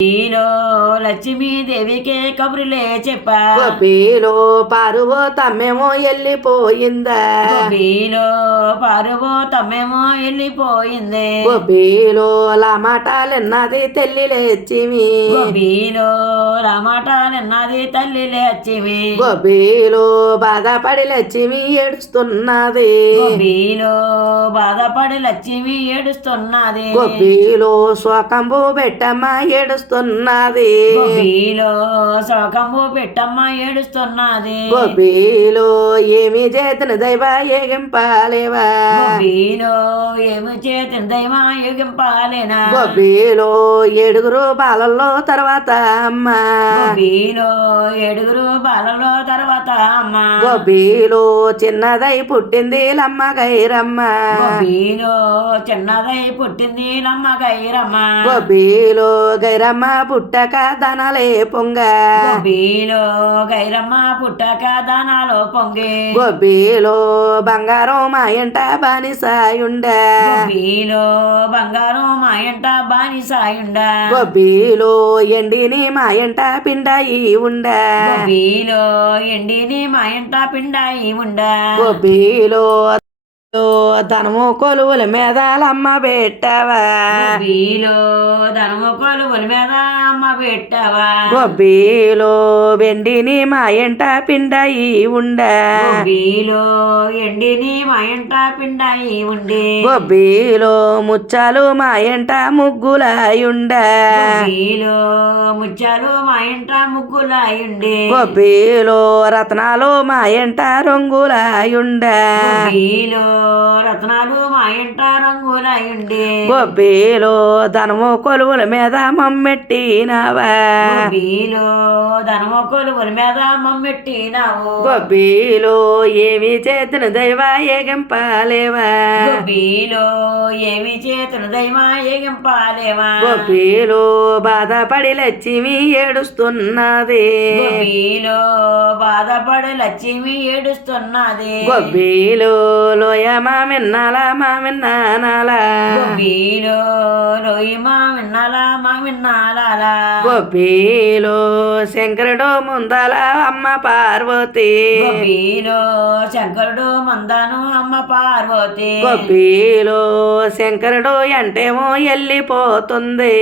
ఈలో లక్ష్మీదేవికే కబురులే చెప్పా గొబ్బిలో పారువో తమ్మేమో వెళ్ళిపోయిందా గొబ్బిలో పారువో తమ్మేమో వెళ్ళిపోయింది గొబ్బిలో లామాటాలన్నది తెల్లి లక్ష్మి గొబ్బిలో రామాటాలన్నది తల్లి లక్ష్మి గొబ్బిలో బాధపడి లక్ష్మి ఏడుస్తున్నది గొబ్బిలో బాధపడి లక్ష్మి ఏడుస్తున్నది గొబ్బిలో శోకంబు పెట్టమ్మ ఏడుస్తున్నది గొబ్బిలో శోకంబు పెట్టమ్మ ఏడుస్తున్నది గొబ్బిలో ఏమి చేతను దైవ ఏగింపాలేవా గొబ్బిలో ఏమి చేతిన దైవా యుగింపాలేనా గొబ్బిలో ఏడుగురు బాలల్లో తర్వాత అమ్మ గొబ్బిలో ఏడుగురు బాలలో తర్వాత అమ్మ గొబ్బిలో చిన్నదై పుట్టింది లమ్మ గైరమ్మ గొబ్బిలో చిన్నదై పుట్టింది లమ్మ గైరమ్మ గొబ్బిలో గైరమ్మ పుట్టక దనలే పొంగ గొబ్బిలో గైరమ్మ పుట్టక దానాలో పొంగి గొబ్బిలో బంగారం మా ఇంట బానిసాయుండ గొబ్బిలో బంగారం మా ఇంట బానిసాయుండ గొబ్బిలో ఎండిని మా ఇంట పిండాయి ఉండ గొబ్బిలో ఎండిని మా ఇంట పిండాయి ఉండ గొబ్బిలో ధనము కొలువుల మీద లమ్మ పెట్టవా గొబ్బిలో ధనము కొలువుల మీద అమ్మ పెట్టవా గొబ్బిలో వెండిని మా ఇంట పిండాయి ఉండ గొబ్బిలో ఎండిని మా ఇంట పిండాయి ఉండి గొబ్బిలో ముచ్చాలు మా ఇంట ముగ్గులాయుండ గొబ్బిలో ముత్యాలు మా ఇంట ముగ్గులాయుండి గొబ్బిలో రత్నాలు మా ఇంట రంగులాయుండ గొబ్బిలో రత్నాలు మా ఇంట రంగులాయుండి గొబ్బిలో ధనము కొలువుల మీద మమ్మెట్టినవా గొబ్బిలో ధనము కొలువుల మీద మమ్మెట్టినావు గొబ్బిలో ఏమి చేతును దైవ ఏగింపాలేవా గొబ్బిలో ఏమి చేతును దైవా ఏగింపాలేవా గొబ్బిలో బాధపడి లక్ష్మి ఏడుస్తున్నది గొబ్బిలో బాధపడి లక్ష్మి ఏడుస్తున్నది గొబ్బిలో లోయ మామిన్నాల గొబ్బిలో లోయి మా విన్నాలా గొబ్బిలో శంకరుడు ముందల అమ్మ పార్వతి గొబ్బిలో శంకరుడు మందాను అమ్మ పార్వతి గొబ్బిలో శంకరుడు ఎంటేమో వెళ్ళిపోతుంది